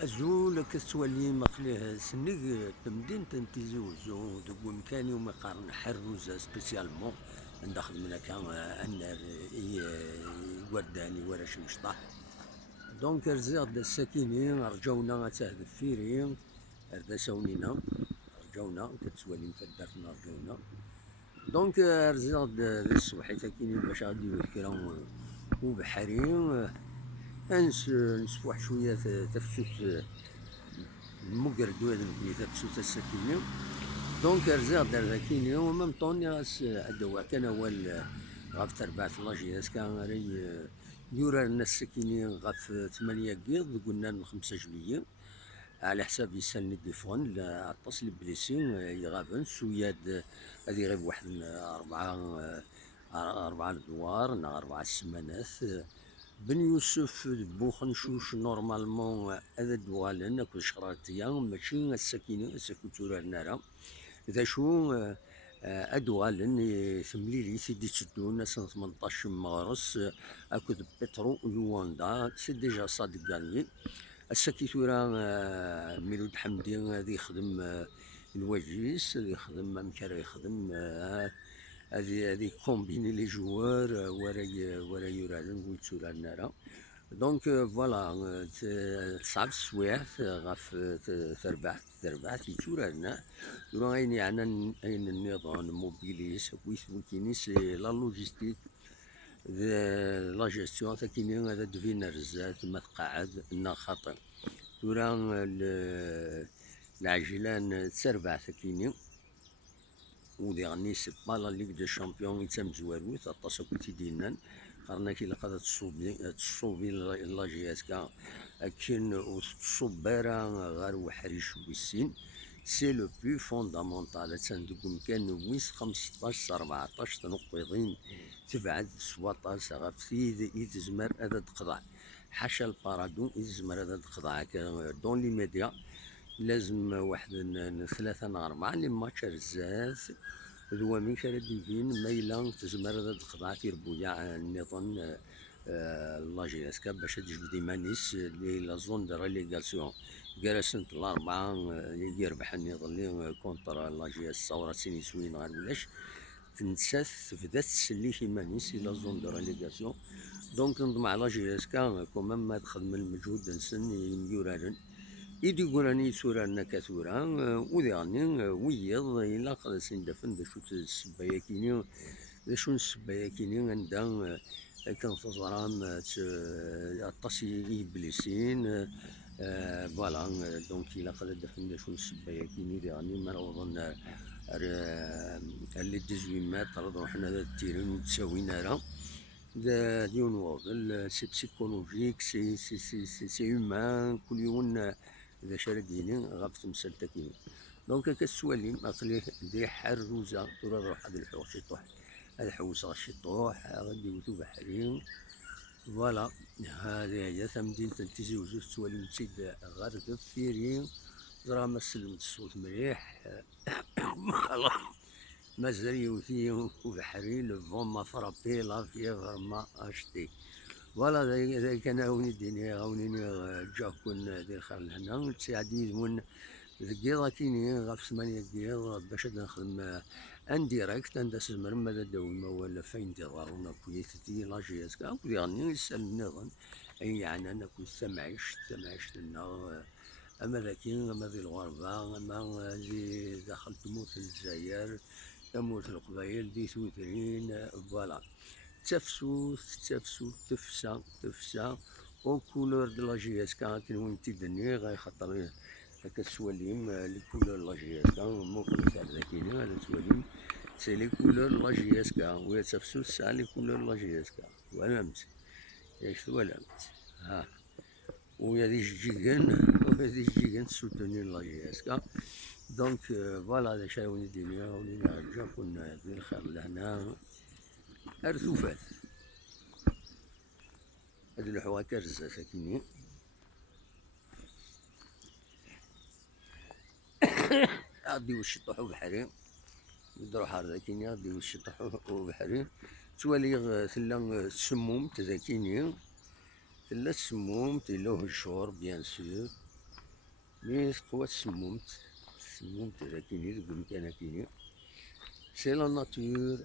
أزول كتولي مقليه سنيك تمدين تنتيزي وزو دو مكاني وما قارن حروزة سبيسيالمون عند خدمنا كان أنر ورداني ورا شمشطح دونك رزيغ دا الساكينين رجونا تهدف فيري ردا ساونينا رجونا كتسوالي مفدرتنا رجونا دونك رزيغ دا الصبحيت كاينين باش غادي كرا وبحري نسفوح شوية تفسوس المقر دواد بني تفسوس السكينة دونك رزاق دار ذاكيني ومام طوني غاس الدواء كان أول غاف تربعة لاجياس كان ري يورا الناس السكيني غاف 8 قيض قلنا من 5 جوية على حساب يسالني ديفون اتصل بليسين يغابن سوياد هذه غير واحد 4 ادوار نا 4 سمانات بن يوسف بوخنشوش نورمالمون هذا دوالن كل شهراتيا ماشي السكينة السكوتورا نارا إذا شو أدوالن ثمليلي سيدي تسدون سنة 18 مارس أكد بترو لواندا سي ديجا صادق غاني السكيتورا ميلود حمدي غادي يخدم الوجيس يخدم مكان يخدم هذه كومبيني لي جوار ورا يورالن ويتسورا نارا دونك فوالا تصعب السوايع غاف تربعت يتورالنا دورا غاين يعني أين النظام موبيليس ويكيني سي لا لوجيستيك لا جيستيون تاكيني هذا دفينا رزات ما تقعد إنا خاطر دورا العجلان تسربع تاكيني وديغني سي با لا ليغ دو شامبيون يتم زواروت اطاس كنتي دينان قرنا كي لقات تصوبي لا جي اس كا كاين وتصبيرا غير وحريش ويسين سي لو بلو فوندامونتال تندقم كان ويس 15 14 تنقيضين تبعد 17 غفتي يتزمر هذا تقضع حاشا البارادون يتزمر هذا تقضع دون لي ميديا لازم واحد 3 4 لي ماتش رزاز ذو من شرد ديفين ميلا تزمر هذا تخضع في ربويا النظام لاجي اسكا باش تجبد مانيس لي لا زون دو ريليغاسيون جالسنت الأربعة يربح النظام لي كونتر لاجي الثورة سيني سوين غير ولاش تنساس تبدا تسلي في مانيس لا زون دو ريليغاسيون دونك نضمع لاجي اسكا كومام ما تخدم المجهود نسن يورارن يدي قراني سورة كثورة وذي غني ويض إلا قد سندفن ذا شو السباياكيني ذا شو السباياكيني عندها كان تزرام الطاسي إبليسين فوالا دونك إلا قد دفن ذا شو السباياكيني ذي غني مروضن اللي 18 متر روحنا ذا التيرين وتساوينا راه ذا ديون واضل سي بسيكولوجيك سي هيومان كل يوم إذا شرديني غاف تمثل تكيني دونك كسوالي أقليه دي حروزة ترى روح هذا الحوش يطوح هذا حوس غاش يطوح غادي يوتو بحرين فوالا هذه هي ثمدين تنتيزي وزوج سوالي متسيد غارد فيري زرا ما سلمت الصوت مليح خلاص مازال يوتي وبحري لو فون ما فرابي لا فيغ ما اشتي فوالا ذلك كان عاوني ديني عاونيني جاكون دير خير لهنا تساعدني من ذكيضا كيني غاف 8 باش نخدم انديريكت انداس زمر هذا دوما ولا فين ديضارونا كويتي لا جي اس كا ودي غني يسال النظام اي يعني انا كنت سمعش لنا اما ذاكي اما ذي الغربة اما ذي داخل تموت الجزائر تموت القبائل دي ثوثرين فوالا تفسو تفسا او كولور دو لا جي اس كا كي وين تيدني غاي خاطر هكا سواليم لي كولور لا جي اس كا مو تاع ذاكيني هذا سواليم سي لي كولور لا جي اس كا ويا تفسو سا لي كولور لا جي اس كا ولمت ياك ولمت ها ويا دي جيجان سوتوني لا جي اس كا دونك فوالا هذا شاي وين الدنيا ولينا رجع كنا دير خير لهنا ارثوفات هذه الحواكر ساكنين غادي وش طحو بحري يدروح هذاكيني غادي وش طحو بحري توالي ثلا السموم تذاكيني ثلا السموم تلوه الشور بيان سور مي تقوى السمومت هذا كيني ديك المكانة كيني سي لا ناتور